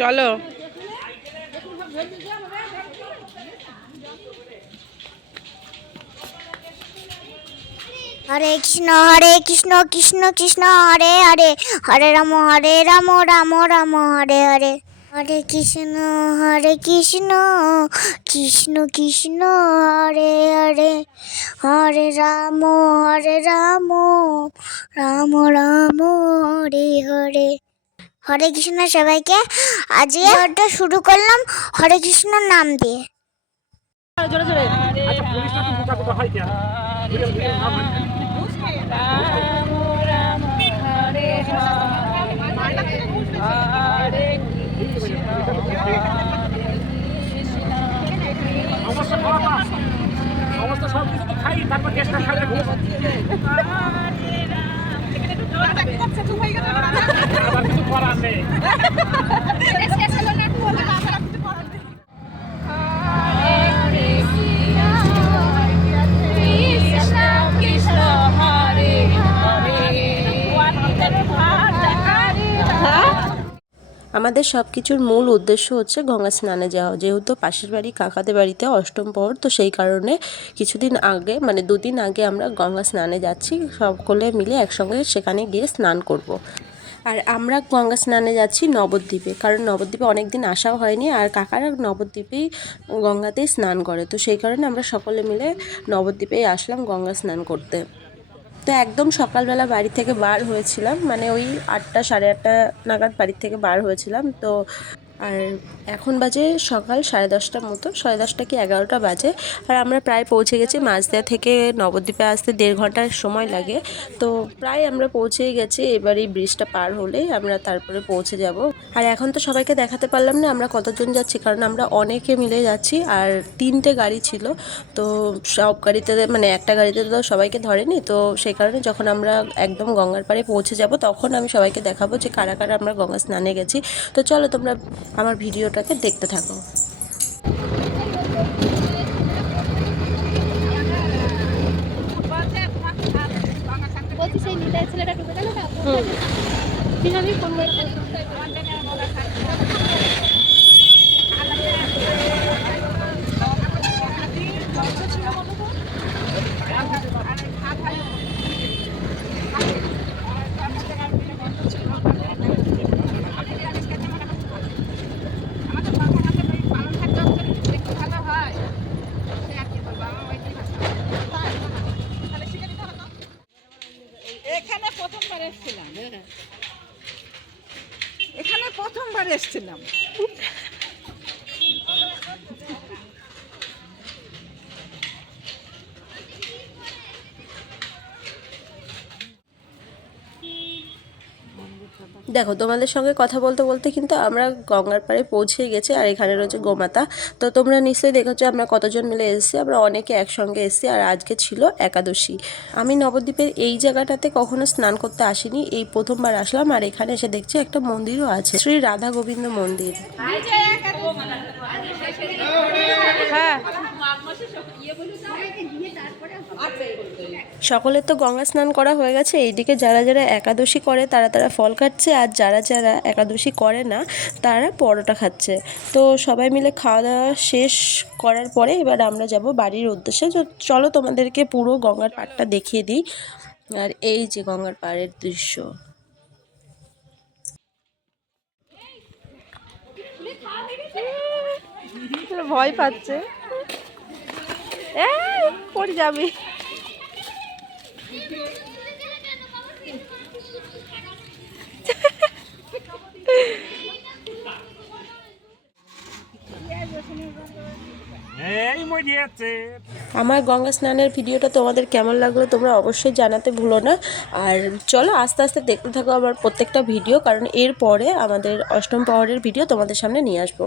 চলো। হরে কৃষ্ণ কৃষ্ণ কৃষ্ণ হরে হরে, হরে রাম রাম রাম হরে হরে। হরে কৃষ্ণ কৃষ্ণ কৃষ্ণ হরে হরে, হরে রাম রাম রাম হরে হরে। হরে কৃষ্ণ সবাইকে। আজকে ঘরটা শুরু করলাম হরে কৃষ্ণ নাম দিয়ে। জোরে জোরে। আচ্ছা পুলিশটা কি বোকা বোকা হয় কেন? রাম রাম হরে হরে কৃষ্ণ সমস্ত খাওয়া না, সমস্ত সব কিছু তো খাই, তারপর গ্যাসটা খাইলে ঘুম আবার কিছু করার নেই। আমাদের সব কিছুর মূল উদ্দেশ্য হচ্ছে গঙ্গা স্নানে যাওয়া। যেহেতু পাশের বাড়ি কাকাদের বাড়িতে অষ্টম প্রহর, তো সেই কারণে কিছুদিন আগে মানে 2 দিন আগে আমরা গঙ্গা স্নানে যাচ্ছি, সকলে মিলে একসঙ্গে সেখানে গিয়ে স্নান করব। আর আমরা গঙ্গা স্নানে যাচ্ছি নবদ্বীপে, কারণ নবদ্বীপে অনেক দিন আসাও হয়নি, আর কাকারা নবদ্বীপেই গঙ্গাতেই স্নান করে, তো সেই কারণে আমরা সকলে মিলে নবদ্বীপেই আসলাম গঙ্গা স্নান করতে। তো একদম সকালবেলা বাড়ি থেকে বার হয়েছিলাম, মানে ওই 8টা সাড়ে 8টা নাগাদ বাড়ি থেকে বার হয়েছিলাম। তো আর এখন বাজে সকাল 10:30টার মতো, 10:30 কি 11টা বাজে। আর আমরা প্রায় পৌঁছে গেছি। মাঝদিয়া থেকে নবদ্বীপে আসতে 1.5 ঘন্টার সময় লাগে, তো প্রায় আমরা পৌঁছেই গেছি। এবার এই ব্রিজটা পার হলেই আমরা তারপরে পৌঁছে যাব। আর এখন তো সবাইকে দেখাতে পারলাম না আমরা কতজন যাচ্ছি, কারণ আমরা অনেকে মিলে যাচ্ছি, আর 3টে গাড়ি ছিল। তো সব গাড়িতে মানে একটা গাড়িতে তো সবাইকে ধরেনি, তো সেই কারণে যখন আমরা একদম গঙ্গার পাড়ে পৌঁছে যাব তখন আমি সবাইকে দেখাবো যে কারা কারা আমরা গঙ্গা স্নানে গেছি। তো চলো তোমরা আমার ভিডিওটাকে দেখতে থাকো। এখানে প্রথমবার এসেছিলাম। দেখো তোমাদের সঙ্গে কথা বলতে বলতে কিন্তু আমরা গঙ্গার পাড়ে পৌঁছে গেছি, আর এখানে রয়েছে গোমাতা। তো তোমরা নিশ্চয়ই দেখেছো আমরা কতজন মিলে এসেছি, আমরা অনেকে একসঙ্গে এসেছি। আর আজকে ছিল একাদশী। আমি নবদ্বীপের এই জায়গাটাতে কখনো স্নান করতে আসিনি, এই প্রথমবার আসলাম। আর এখানে এসে দেখছি একটা মন্দিরও আছে, শ্রী রাধা গোবিন্দ মন্দির। হ্যাঁ, সকলের তো গঙ্গা স্নান করা হয়ে গেছে। এইদিকে যারা যারা একাদশী করে তারা তারা ফল খাচ্ছে, আর যারা যারা একাদশী করে না তারা পরোটা খাচ্ছে। তো সবাই মিলে খাওয়া দাওয়া শেষ করার পরে এবার আমরা যাব বাড়ির উদ্দেশ্যে। চলো তোমাদেরকে পুরো গঙ্গার পাড়টা দেখিয়ে দিই। আর এই যে গঙ্গার পাড়ের দৃশ্য। ভয় পাচ্ছে, পড়ে যাবি। আমার গঙ্গা স্নানের ভিডিওটা তোমাদের কেমন লাগলো তোমরা অবশ্যই জানাতে ভুলো না। আর চলো আস্তে আস্তে দেখতে থাকো আমার প্রত্যেকটা ভিডিও, কারণ এরপরে আমাদের অষ্টম প্রহরের ভিডিও তোমাদের সামনে নিয়ে আসবো।